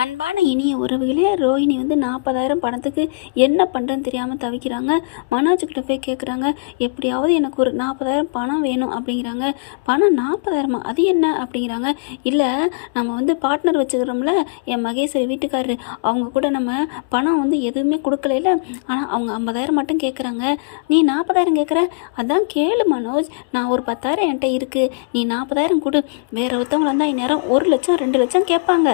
அன்பான இனிய உறவுகளே ரோஹிணி வந்து நாற்பதாயிரம் பணத்துக்கு என்ன பண்ணுறதுன்னு தெரியாமல் தவிக்கிறாங்க. மனோஜ்கிட்ட போய் கேட்குறாங்க எப்படியாவது எனக்கு ஒரு நாற்பதாயிரம் பணம் வேணும் அப்படிங்கிறாங்க. பணம் நாற்பதாயிரமா அது என்ன? அப்படிங்கிறாங்க. இல்லை நம்ம வந்து பார்ட்னர் வச்சுக்கிறோம்ல என் மகேஸ்வரி வீட்டுக்காரரு. அவங்க கூட நம்ம பணம் வந்து எதுவுமே கொடுக்கல ஆனால் அவங்க ஐம்பதாயிரம் மட்டும் கேட்குறாங்க நீ நாற்பதாயிரம் கேட்குற அதான் கேளு மனோஜ் நான் ஒரு பத்தாயிரம் என்கிட்ட இருக்குது நீ நாற்பதாயிரம் கொடு. வேற ஒருத்தவங்க வந்தால் இந்நேரம் ஒரு லட்சம் ரெண்டு லட்சம் கேட்பாங்க.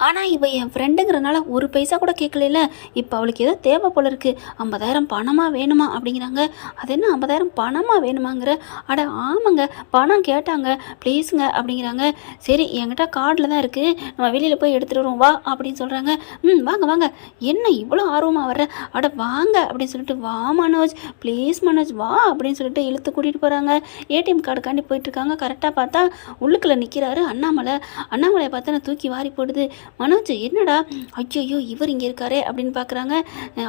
ஆனால் இவ என் ஃப்ரெண்டுங்கிறனால ஒரு பைசா கூட கேட்கல இப்போ அவளுக்கு ஏதோ தேவை போல இருக்கு. ஐம்பதாயிரம் பணமாக வேணுமா அப்படிங்கிறாங்க. அது என்ன ஐம்பதாயிரம் பணமாக வேணுமாங்கிற? அட ஆமாங்க. பணம் கேட்டாங்க. ப்ளீஸுங்க அப்படிங்கிறாங்க. சரி என்கிட்ட கார்டில் தான் இருக்குது நம்ம வெளியில் போய் எடுத்துகிட்டு வருவோம். வா அப்படின்னு சொல்கிறாங்க ம் வாங்க வாங்க. என்ன இவ்வளோ ஆர்வமாக வர்ற? அட வாங்க அப்படின்னு சொல்லிட்டு வா மனோஜ். ப்ளீஸ் மனோஜ் வா அப்படின்னு சொல்லிட்டு இழுத்து கூட்டிகிட்டு போகிறாங்க ஏடிஎம் கார்டுக்காண்டி போயிட்டுருக்காங்க கரெக்டாக பார்த்தா உள்ளுக்குள்ளே நிற்கிறாரு அண்ணாமலை. அண்ணாமலையை பார்த்தா நான் தூக்கி வாரி போடுது. மனோஜ் என்னடா? ஐயோ இவர் இங்கே இருக்காரே அப்படின்னு பார்க்குறாங்க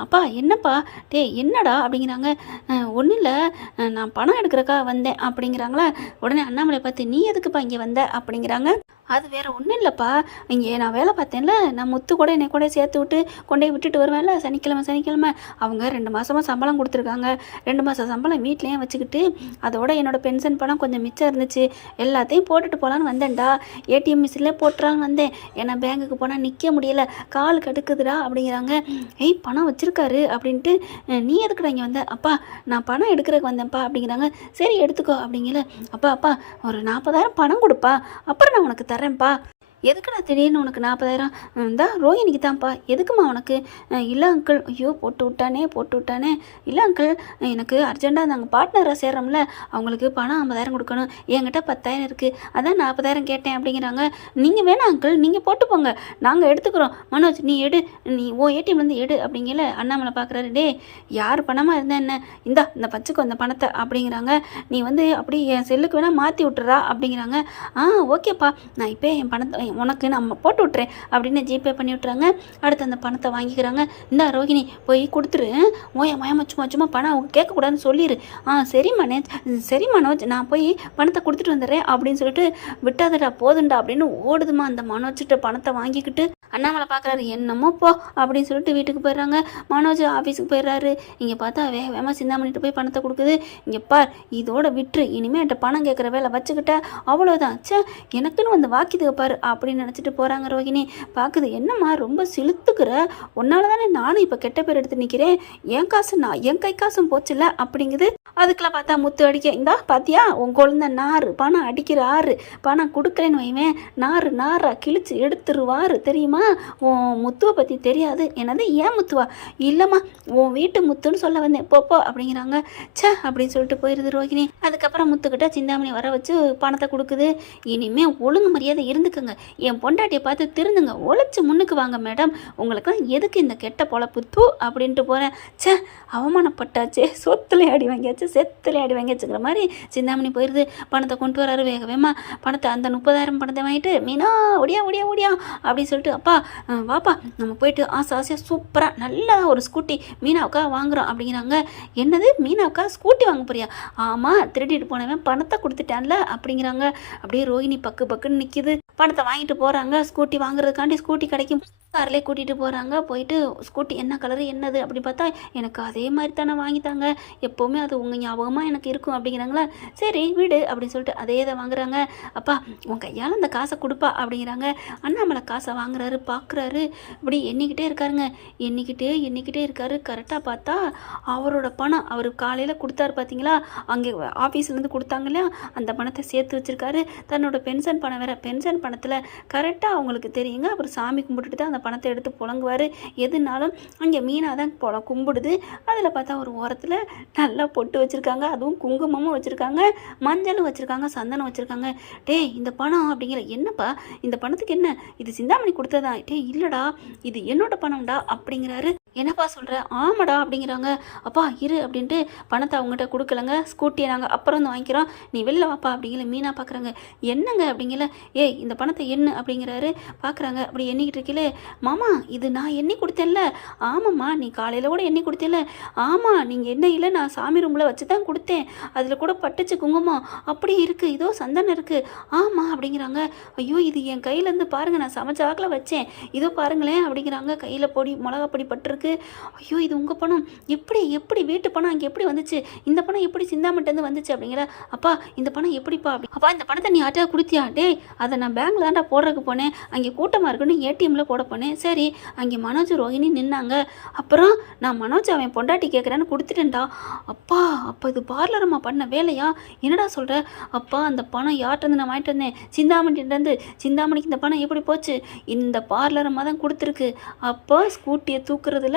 அப்பா என்னப்பா? டேய் என்னடா அப்படிங்கிறாங்க. ஒன்றும் இல்லை. நான் பணம் எடுக்கிறக்கா வந்தேன் அப்படிங்கிறாங்களா? உடனே அண்ணாமலை பார்த்து நீ எதுக்குப்பா இங்கே வந்த அப்படிங்கிறாங்க. அது வேற ஒன்றும் இல்லைப்பா. இங்கே நான் வேலை பார்த்தேன்ல. நான் முத்து கூட என்னை கூட சேர்த்து விட்டு கொண்டு போய் விட்டுட்டு வருவேன்ல. சனிக்கிழமை சனிக்கிழமை. அவங்க ரெண்டு மாதமாக சம்பளம் கொடுத்துருக்காங்க. ரெண்டு மாதம் சம்பளம் வீட்லேயே வச்சுக்கிட்டு அதோட என்னோட பென்ஷன் பணம் கொஞ்சம் மிச்சம் இருந்துச்சு. எல்லாத்தையும் போட்டுட்டு போகலான்னு வந்தேன்டா. ஏடிஎம் மிஷினில் போட்டுறான்னு வந்தேன். ஏன்னா பேங்குக்கு போனால் நிற்க முடியல. கால் கடுக்குதுடா அப்படிங்கிறாங்க. ஏய் பணம் வச்சிருக்காரு அப்படின்ட்டு நீ எதுக்குடா இங்கே வந்த? அப்பா நான் பணம் எடுக்கிறதுக்கு வந்தேன்ப்பா அப்படிங்கிறாங்க. சரி எடுத்துக்கோ அப்படிங்கல. அப்பா அப்பா ஒரு நாற்பதாயிரம் பணம் கொடுப்பா. அப்புறம் நான் உனக்கு தரேன்ப்பா எதுக்குடா திடீர்னு உனக்கு நாற்பதாயிரம் இந்தா ரோஹினிக்கு தான்ப்பா எதுக்குமா உனக்கு? இல்லை அங்கிள் ஐயோ போட்டு விட்டானே போட்டு விட்டானே. இல்லை அங்கிள் எனக்கு அர்ஜெண்ட்டாக நாங்கள் பார்ட்னராக சேர்றோம்ல அவங்களுக்கு பணம் ஐம்பதாயிரம் கொடுக்கணும். என்கிட்ட பத்தாயிரம் இருக்குது அதான் நாற்பதாயிரம் கேட்டேன் அப்படிங்கிறாங்க. நீங்கள் வேணாம் அங்கிள் நீங்கள் போட்டு போங்க. நாங்கள் எடுத்துக்கிறோம். மனோஜ் நீ எடு. நீ ஓ ஏடிஎம்லேருந்து எடு அப்படிங்கல அண்ணாமலை பார்க்குறாரு டே யார் பணமாக இருந்தா என்ன? இந்தா இந்த பச்சுக்கோ அந்த பணத்தை அப்படிங்கிறாங்க. நீ வந்து அப்படி என் செல்லுக்கு வேணால் மாற்றி விட்டுறா அப்படிங்கிறாங்க. ஆ ஓகேப்பா. நான் இப்போ என் பணத்தை உனக்கு நம்ம போட்டு விட்றேன் அப்படின்னு ஜிபே பண்ணி விட்றாங்க அடுத்து அந்த பணத்தை வாங்கிக்கிறாங்க. இந்த ரோகிணி போய் கொடுத்துரு. ஓய மயமா சும்மா சும்மா பணம் அவங்க கேட்கக்கூடாதுன்னு சொல்லிடு ஆ சரி மனோஜ் சரி மனோஜ் நான் போய் பணத்தை கொடுத்துட்டு வந்துடுறேன் அப்படின்னு சொல்லிட்டு விட்டாதடா போதுண்டா அப்படின்னு ஓடுதுமா அந்த மனோஜ்கிட்ட பணத்தை வாங்கிக்கிட்டு. அண்ணாமலை பார்க்குறாரு என்னமோ போ அப்படின்னு சொல்லிட்டு வீட்டுக்கு போயிடுறாங்க. மனோஜ் ஆஃபீஸுக்கு போயிடுறாரு. இங்கே பார்த்தா வேக வேகமாக சிந்தாமணிட்டு போய் பணத்தை கொடுக்குது. இங்கே பார் இதோட விட்டுரு. இனிமேல் என்கிட்ட பணம் கேட்குற வேலை வச்சுக்கிட்ட. அவ்வளோதான் ச்சே எனக்குன்னு வந்து வாக்கிதுக பாரு அப்படின்னு நினச்சிட்டு போகிறாங்க ரோஹிணி பார்க்குது என்னம்மா ரொம்ப சிலுத்துக்கிற? உன்னால தானே நானும் இப்போ கெட்ட பேர் எடுத்து நிற்கிறேன் என் காசு நான் என் கை காசும் போச்சுல்ல? அப்படிங்குது அதுக்கெல்லாம் பார்த்தா முத்து அடிக்க இந்தா பாத்தியா? உன் குழந்த நாறு. பணம் அடிக்கிற ஆறு. பணம் கொடுக்குறேன்னு வைவேன். நாறு நாரா கிழிச்சு எடுத்துருவாரு. தெரியுமா? உன் முத்துவை பற்றி தெரியாது. என்னது? ஏன் முத்துவா? இல்லைம்மா உன் வீட்டு முத்துன்னு சொல்ல வந்தேன். போப்போ அப்படிங்கிறாங்க. சே அப்படின்னு சொல்லிட்டு போயிடுது ரோகிணி அதுக்கப்புறம் முத்துக்கிட்ட சிந்தாமணி வர வச்சு பணத்தை கொடுக்குது. இனிமே ஒழுங்கு மரியாதை இருந்துக்குங்க. என் பொண்டாட்டியை பார்த்து திருந்துங்க. ஒழிச்சு முன்னுக்கு வாங்க மேடம். உங்களுக்குலாம் எதுக்கு இந்த கெட்ட பொழப்பு? தூ அப்படின்ட்டு போகிறேன் ச்சே அவமானப்பட்டாச்சே. சொத்துல அடி வாங்கியாச்சு. செத்துல அடி வாங்கியாச்சுங்கிற மாதிரி சிந்தாமணி போயிடுது. பணத்தை கொண்டு வராரு வேக வேகமாக பணத்தை அந்த முப்பதாயிரம் பணத்தை வாங்கிட்டு மீனா ஒடியா ஒடியா ஒடியா அப்படின்னு சொல்லிட்டு அப்பா வாப்பா நம்ம போயிட்டு ஆசை ஆசையாக சூப்பராக நல்லா ஒரு ஸ்கூட்டி மீனாவுக்கா வாங்குறோம் அப்படிங்கிறாங்க. என்னது? மீனாவுக்கா ஸ்கூட்டி வாங்க போறியா? ஆமாம் திருடிட்டு போனவன் பணத்தை கொடுத்துட்டான்ல அப்படிங்கிறாங்க. அப்படியே ரோஹிணி பக்கு பக்குன்னு நிற்கிது பணத்தை வாங்கிட்டு போகிறாங்க ஸ்கூட்டி வாங்குறதுக்காண்டி ஸ்கூட்டி கிடைக்கும் கார்லேயே கூட்டிகிட்டு போகிறாங்க போயிட்டு ஸ்கூட்டி என்ன கலரு? என்னது? அப்படி பார்த்தா எனக்கு அதே மாதிரி தானே வாங்கித்தாங்க. எப்போவுமே அது உங்கள் ஞாபகமாக எனக்கு இருக்கும் அப்படிங்கிறாங்களா? சரி விடு அப்படின்னு சொல்லிட்டு அதே இதை வாங்குறாங்க. அப்பா உன் கையால் அந்த காசை கொடுப்பா அப்படிங்கிறாங்க. அண்ணாமலை காசை வாங்குறாரு பார்க்குறாரு இப்படி எண்ணிக்கிட்டே இருக்காருங்க. எண்ணிக்கிட்டே எண்ணிக்கிட்டே இருக்காரு. கரெக்டாக பார்த்தா அவரோட பணம் அவர் காலையில் கொடுத்தாரு பார்த்தீங்களா அங்கே ஆஃபீஸ்லேருந்து கொடுத்தாங்க இல்லையா? அந்த பணத்தை சேர்த்து வச்சிருக்காரு. தன்னோட பென்ஷன் பணம் வேற. பென்ஷன் பணத்தில் கரெக்டாக அவங்களுக்கு தெரியுங்க. அப்புறம் சாமி கும்பிட்டுட்டு தான் அந்த பணத்தை எடுத்து புழங்குவார். எதுனாலும் அங்கே மீனாக தான் புல கும்பிடுது. அதில் பார்த்தா ஒரு ஓரத்தில் நல்லா பொட்டு வச்சுருக்காங்க அதுவும் குங்குமமும் வச்சுருக்காங்க மஞ்சளும் வச்சுருக்காங்க சந்தனம் வச்சுருக்காங்க. டே இந்த பணம் அப்படிங்கிற என்னப்பா இந்த பணத்துக்கு என்ன? இது சிந்தாமணி கொடுத்ததா? டேய் இல்லைடா இது என்னோட பணம்டா அப்படிங்கிறாரு என்னப்பா சொல்கிற ஆமாடா அப்படிங்கிறாங்க. அப்பா இரு அப்படின்ட்டு பணத்தை அவங்ககிட்ட கொடுக்கலங்க. ஸ்கூட்டியை நாங்கள் அப்புறம் வந்து வாங்கிக்கிறோம். நீ வெளில வாப்பா அப்படிங்கிற மீனா பார்க்குறாங்க என்னங்க அப்படிங்கல. ஏய் இந்த பணத்தை என்ன அப்படிங்கிறாரு. பார்க்குறாங்க அப்படி எண்ணிக்கிட்டு இருக்கீங்களே மாமா இது நான் எண்ணி கொடுத்தேன்ல. ஆமாம்மா நீ காலையில் கூட எண்ணி கொடுத்தேன்ல. ஆமாம் நீங்கள் என்ன இல்லை நான் சாமி ரூமில் வச்சு தான் கொடுத்தேன். அதில் கூட பட்டுச்சு குங்குமம். அப்படி இருக்குது இதோ சந்தனம் இருக்குது ஆமாம் அப்படிங்கிறாங்க. ஐயோ இது என் கையிலேருந்து பாருங்கள் நான் சமைச்சாக்கில் வச்சேன். இதோ பாருங்களேன் அப்படிங்கிறாங்க. கையில் பொடி மிளகா பொடி பட்டுருக்கு ஐயோ இது உங்கள் பணம். எப்படி எப்படி வீட்டு பணம் அங்கே எப்படி வந்துச்சு? இந்த பணம் எப்படி சிந்தாமட்டேருந்து வந்துச்சு அப்படிங்கிற அப்பா இந்த பணம் எப்படிப்பா அப்படி. அப்பா இந்த பணத்தை நீ யார்ட்டா கொடுத்தியா? டே அதை நான் பேங்க்ல தான்டா போடுறதுக்கு போனேன். அங்கே கூட்டமாக இருக்குன்னு ஏடிஎம்ல போட போனேன். சரி அங்கே மனோஜ் ரோஹிணி நின்னாங்க. அப்புறம் நான் மனோஜ் அவன் பொண்டாட்டி கேட்குறேன்னு கொடுத்துட்டேன்டா. அப்பா அப்போ இது பார்லரம்மா பண்ண வேலையா? என்னடா சொல்கிற அப்பா அந்த பணம் யார்கிட்ட நான் வாங்கிட்டு வந்தேன்? சிந்தாமணிட்டேருந்து சிந்தாமணிக்கு இந்த பணம் எப்படி போச்சு? இந்த பார்லரம்மா தான் கொடுத்துருக்கு. அப்போ ஸ்கூட்டியை தூக்குறதுல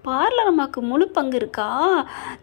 பார்லர் அம்மாவுக்கு முழு பங்கு இருக்கா?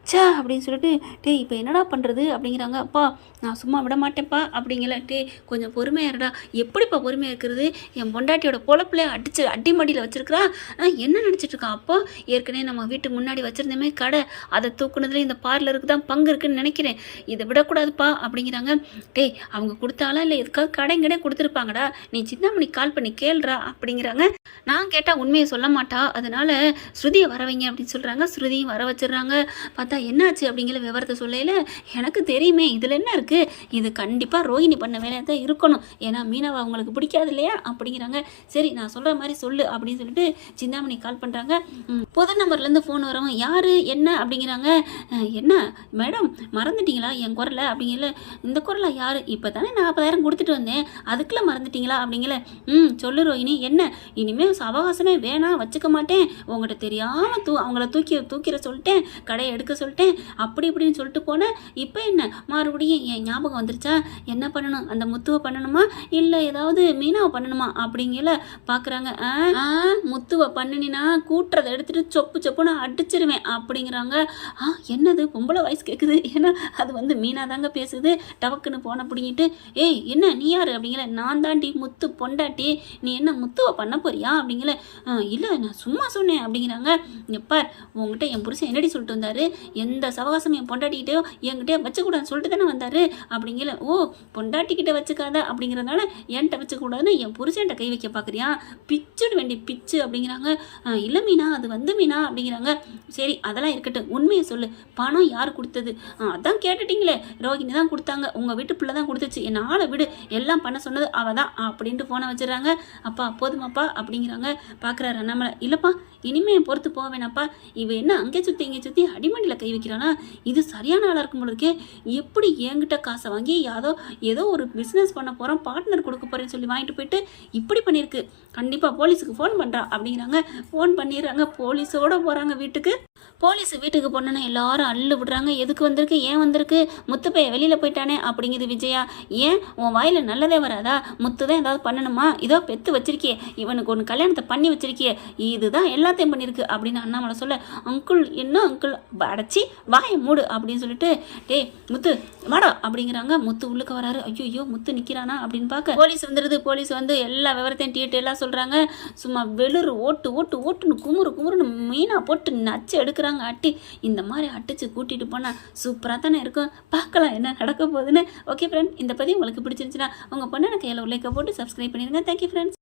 ச்சே அப்படின்னு சொல்லிட்டு டேய் இப்போ என்னடா பண்ணுறது அப்படிங்கிறாங்க. அப்பா நான் சும்மா விட மாட்டேன்ப்பா அப்படிங்கல. டே கொஞ்சம் பொறுமையாக இருடா எப்படிப்பா பொறுமையாக இருக்கிறது? என் பொண்டாட்டியோட பொழப்புல அடிச்சு அடி மடியில் வச்சிருக்கிறா? ஆ, என்ன நினச்சிட்ருக்கான் அப்போ? ஏற்கனவே நம்ம வீட்டு முன்னாடி வச்சுருந்தமே கடை. அதை தூக்குனதுல இந்த பார்லருக்கு தான் பங்கு இருக்குன்னு நினைக்கிறேன். இதை விடக்கூடாதுப்பா அப்படிங்கிறாங்க. டேய் அவங்க கொடுத்தாலா இல்லை எதுக்காவது கடைங்கடே கொடுத்துருப்பாங்கடா? நீ சின்னமணி கால் பண்ணி கேளுறா அப்படிங்கிறாங்க. நான் கேட்டால் உண்மையை சொல்ல மாட்டா. அதனால் ஸ்ருதியை வர வரவைங்க அப்படின்னு சொல்கிறாங்க ஸ்ருதியும் வர வச்சிடுறாங்க. பார்த்தா என்னாச்சு? அப்படிங்கிற விவரத்தை சொல்லையில எனக்கு தெரியுமே இதில் என்ன இருக்குது இது கண்டிப்பாக ரோஹிணி பண்ண வேலையாக தான் இருக்கணும். ஏன்னா மீனவா அவங்களுக்கு பிடிக்காது இல்லையா? அப்படிங்கிறாங்க. சரி நான் சொல்கிற மாதிரி சொல்லு அப்படின்னு சொல்லிட்டு சிந்தாமணி கால் பண்ணுறாங்க பொது நம்பர்லேருந்து ஃபோன் வரவும் யார்? என்ன? அப்படிங்கிறாங்க. என்ன? மேடம் மறந்துட்டீங்களா? என் குரலை? அப்படிங்கல. இந்த குரலை யார்? இப்போ தானே நாற்பதாயிரம் கொடுத்துட்டு வந்தேன். அதுக்குள்ளே மறந்துட்டீங்களா? அப்படிங்கல. ம் சொல்லு ரோஹிணி என்ன? இனிமேல் அவகாசமே வேணாம் வச்சுக்க மாட்டேன். உங்கள்கிட்ட தெரியாமல் தூ அவங்கள தூக்கி தூக்கிற சொல்லிட்டேன் கடையை எடுக்க சொல்லிட்டேன் அப்படி இப்படின்னு சொல்லிட்டு போனேன் இப்போ என்ன? மறுபடியும் என் ஞாபகம் வந்துருச்சா? என்ன பண்ணணும்? அந்த முத்துவை பண்ணணுமா? இல்லை ஏதாவது மீனாவை பண்ணணுமா? அப்படிங்கிற பார்க்குறாங்க ஆ ஆ, முத்துவை பண்ணினா கூட்டுறதை எடுத்துகிட்டு சொப்பு சொப்புன்னு அடிச்சிருவேன் அப்படிங்கிறாங்க. ஆ என்னது? பொம்பளை வயசு கேட்குது ஏன்னா அது வந்து மீனா தாங்க பேசுது. டவக்குன்னு போன பிடிங்கிட்டு ஏய் என்ன? நீ யார்? அப்படிங்கிற நான் தாண்டி முத்து பொண்டாட்டி. நீ என்ன முத்துவை பண்ண போறியா? அப்படிங்கிற இல்லை நான் சும்மா சொன்னேன். அப்படிங்கிறாங்க. எப்பார் உங்ககிட்ட என் புருஷன் என்னடி சொல்லிட்டு வந்தார்? எந்த சவகாசம் என் பொண்டாட்டிக்கிட்டேயோ என்கிட்டயே வச்சக்கூடாதுன்னு சொல்லிட்டு தானே வந்தார்? அப்படிங்கிற ஓ பொண்டாட்டிக்கிட்ட வச்சுக்காத அப்படிங்கிறதுனால என்கிட்ட வச்சக்கூடாதுன்னு என் புருஷன்கிட்ட கை வைக்க பார்க்குறியா? பிச்சுன்னு வேண்டி பிச்சு அப்படிங்கிறாங்க. இல்லை மீனா அது வந்து மீனா அப்படிங்கிறாங்க. சரி அதெல்லாம் இருக்கட்டும். உண்மையை சொல்லு. பணம் யார் கொடுத்தது? "ஆ, அதான் கேட்டுட்டீங்களே. ரோகிணி தான் கொடுத்தாங்க. உங்கள் வீட்டு பிள்ளை தான் கொடுத்துச்சு. என் ஆளை விடு. எல்லாம் பண்ண சொன்னது அவள் தான் அப்படின்ட்டு ஃபோனை வச்சிடுறாங்க. அப்பா போதுமாப்பா அப்படிங்கிறாங்க. பார்க்குறாரு நம்மளை இல்லைப்பா இனிமே பொறுத்து போவேன் வேணாப்பா. இவ என்ன அங்கே சுற்றி இங்கே சுற்றி அடிமண்டியில் கை வைக்கிறானா? இது சரியான ஆளாக இருக்கும் இருக்கே எப்படி என்கிட்ட காசை வாங்கி யாதோ ஏதோ ஒரு பிஸ்னஸ் பண்ண போகிறோம் பார்ட்னர் கொடுக்க போகிறேன்னு சொல்லி வாங்கிட்டு போயிட்டு இப்படி பண்ணியிருக்கு. கண்டிப்பாக போலீஸுக்கு ஃபோன் பண்ணுறா அப்படிங்கிறாங்க. ஃபோன் பண்ணிடுறாங்க. போலீஸோட போகிறாங்க வீட்டுக்கு. போலீஸ் வீட்டுக்கு போனோன்னே எல்லாரும் அள்ளு விடுறாங்க. எதுக்கு வந்திருக்கு? ஏன் வந்திருக்கு? முத்துப்பைய வெளியில் போயிட்டானே. அப்படிங்குது விஜயா. ஏன்? உன் வாயில் நல்லதே வராதா? முத்து தான் ஏதாவது பண்ணணுமா? இதோ பெத்து வச்சிருக்கியே. இவனுக்கு ஒன்று கல்யாணத்தை பண்ணி வச்சிருக்கியே. இதுதான் எல்லாத்தையும் பண்ணியிருக்கு அப்படின்னு அண்ணாமலை சொல்ல அங்குள் என்ன அங்குள்? அடைச்சி வாயை மூடு அப்படின்னு சொல்லிட்டு டேய் முத்து வாடா அப்படிங்கிறாங்க. முத்து உள்ளுக்கு வராரு. ஐயோ முத்து நிற்கிறானா அப்படின்னு பார்க்க போலீஸ் வந்துடுது போலீஸ் வந்து எல்லா விவரத்தையும் டீட்டெயிலாக சொல்கிறாங்க சும்மா வெளிர் ஓட்டு ஓட்டு ஓட்டுன்னு குமுறு குமுறுன்னு மீனாக போட்டு நச்சு எடுக்கிறாங்க. அட்டி இந்த மாதிரி அட்டிச்சு கூட்டிகிட்டு போனால் சூப்பராக தானே இருக்கும். பார்க்கலாம் என்ன நடக்க போகுதுன்னு. ஓகே ஃப்ரெண்ட் இந்த பதிவு உங்களுக்கு பிடிச்சிருந்துச்சுன்னா உங்கள் பொண்ணு கையில் உள்ளேக்க போட்டு சப்ஸ்கிரைப் பண்ணிடுங்க. Thank you friends